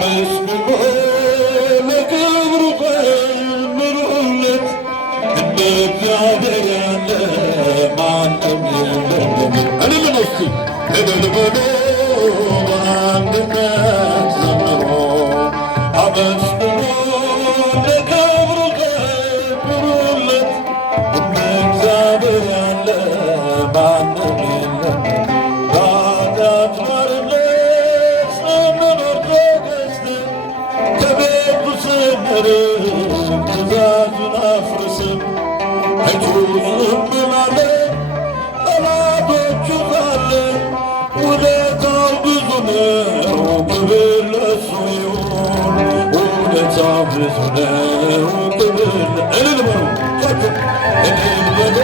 አመስግኖ ለክብሩ ዘምሩለት። እንደ እግዚአብሔር ያለ ማንም የለም። እልል በሉ እስቲ እልል በሉ በአንድነት ዘምሩ። አመስግኖ ለክብሩ ዘምሩለት። እንደ እግዚአብሔር ያለ ማንም የለም። በኃጢአት ባርነት ስንኖር ተገዝተን ከቤቱ ስንርቅ ትእዛዙን አፍርሰን አይዞህ እንላለን ጠላቶቹ ካለን። ውለታው ብዙ ነው ክብር ለእሱ ይሁን። ውለታው ብዙ ነው ክብር እልል በሉ እልል በሉ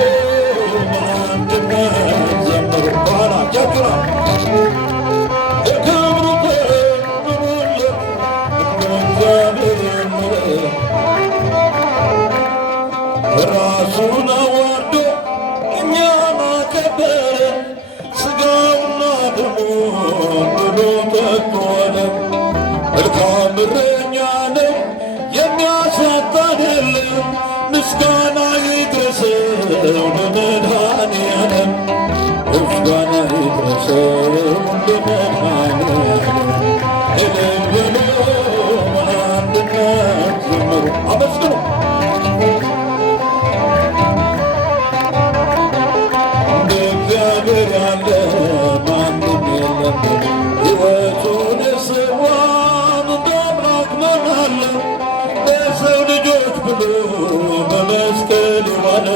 በአንድነት ዘምሩ። በኋላ ጨፍራ የክብሩ ዘምሩለት እንደ እግዚአብሔር ያለ ራሱን አዋርዶ እኛን አከበረ። ሥጋውና ደሙን ብሎ ጠጥቶአል። መልካም እረኛ ነው የሚያሳጣን የለም። ምስጋና ይድረሰው ለመድኃኔዓለም። ምስጋና ይድረሰው ለመድኃኔዓለም። እልል በሉ በአንድነት ዘምሩ። አመስግኑ ያለ ማንም የለም። ሕይወቱን የሰዋ እንደ አምላክ መሃለው ለሰው ልጆች ብሎ በመስቀል ዋለ።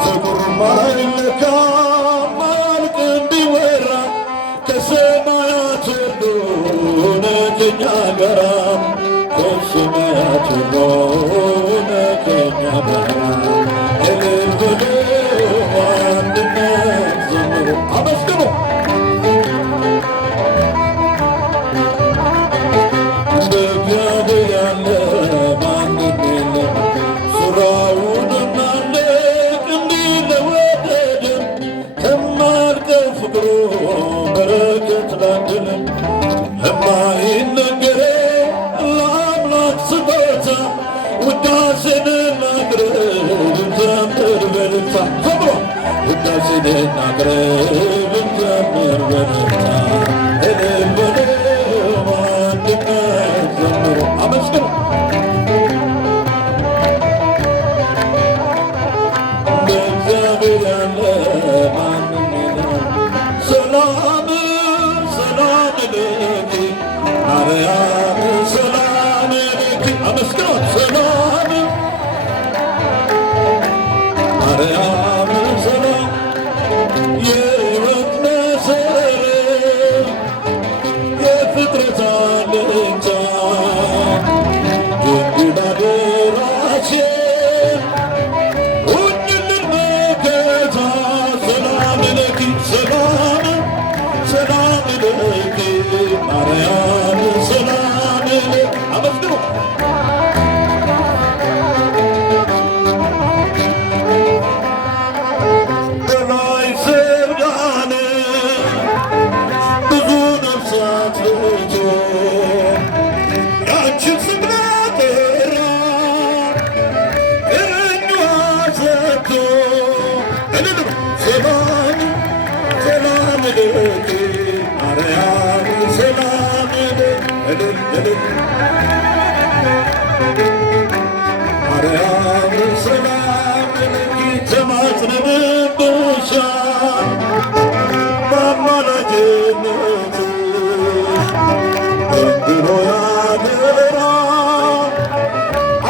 ፍቅሩ ማይለካ ማያልቅ እንዲወራ ከሰማያት ወርዶ እውነተኛ ጋራ ከሰማያት ወርዶ እውነተኛ ጋራ እልል በሉ አንድነት ዘምሩ። አመስግኑ እንደ እግዚአብሔር ያለ ማንም የለም። ሥራውን እናድንቅ እንዲህ ለወደደን ከማያልቀው ፍቅሩ በረከት ላድለን። የማይነገረው ለአምላክ ስጦታ ውዳሴን እናቅርብ እንዘምር በእልልታ ዘምሩ። ውዳሴን እናቅርብ እንዘምር በእልልታ እልል በሉ በአንድነት ዘምሩ። አመስግኑ እንደ እግዚአብሔር ያለ ማንም የለም። ሰላም ሰላም ለኪ ማርያም ሰላም ለኪ አመስግኖት ሰላም ማርያም ሰላም የሕይወት መሠረት የፍጥረት አለኝታ ድንግል አደራችን ሁኝልን መከታ። ሰላም ለኪ ሰላም ሰላም ለኪ ማርያም ሰላም ለኪ አመስግኑ በላይ ሰብዳነ ብዙ ነፍሳት ልጆ ያንቺን ስም ለጠራ እረኛ ሰጥቶ እልል ሰላም ሰላም ለኪ ማርያም ሰላም ለኪ እልል እልል ማርያም ሰላም ለኪ ተማጽነንብሻል በአማላጅነትሽ ድንግል ሆይ አደራ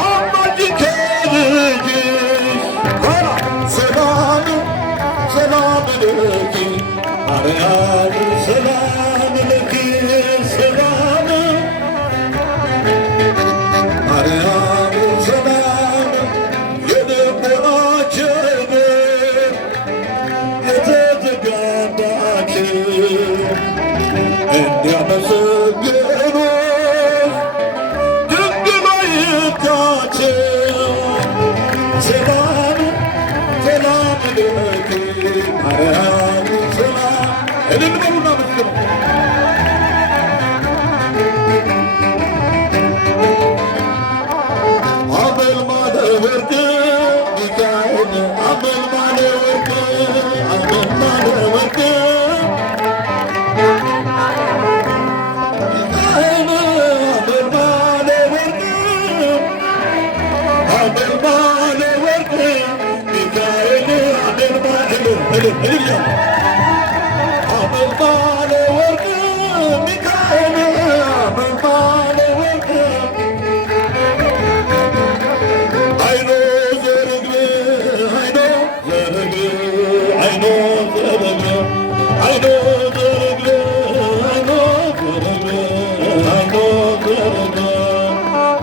አማልጅን ከልጅሽ። ኋላ ሰላም ሰላም ለኪ ማርያም ሰላም ለኪ ሰላም ማርያም ሰላም የልቦናችን የተዘጋባችን እንዲያመሰግኑ ድንግል አይታቸው። ሰላም ሰላም ለኪ ማርያም ሰላም እልል በሉና መስግኑ እልያ አመልማለ ወርቅ ሚካኤል አመልማለ ወርቅ አይኖ ዘርግብ አይኖ ዘርግብ አይኖ ዘርግብ አይኖ ዘርግብ አይኖ ዘርግብ አይኖ ዘርግብ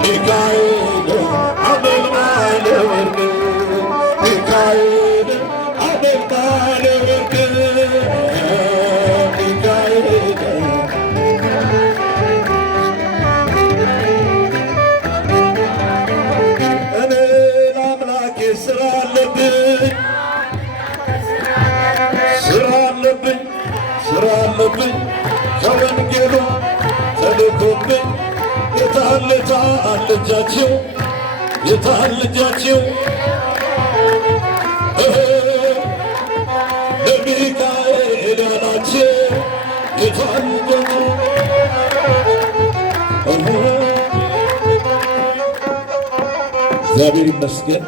ሚካኤል አመልማለ ወርቅ ሚካኤል አመልማለ ወርቅ ሚካኤል እኔ ለአምላኬ ስራ አለብኝ ስራ አለብኝ ስራ አለብኝ ከወንጌሉ ተልኮብኝ የታል ልጃቸው የታል ልጃቸው ለሚካኤል ያላቸው የታል ልጃቸው እግዚአብሔር ይመስገን።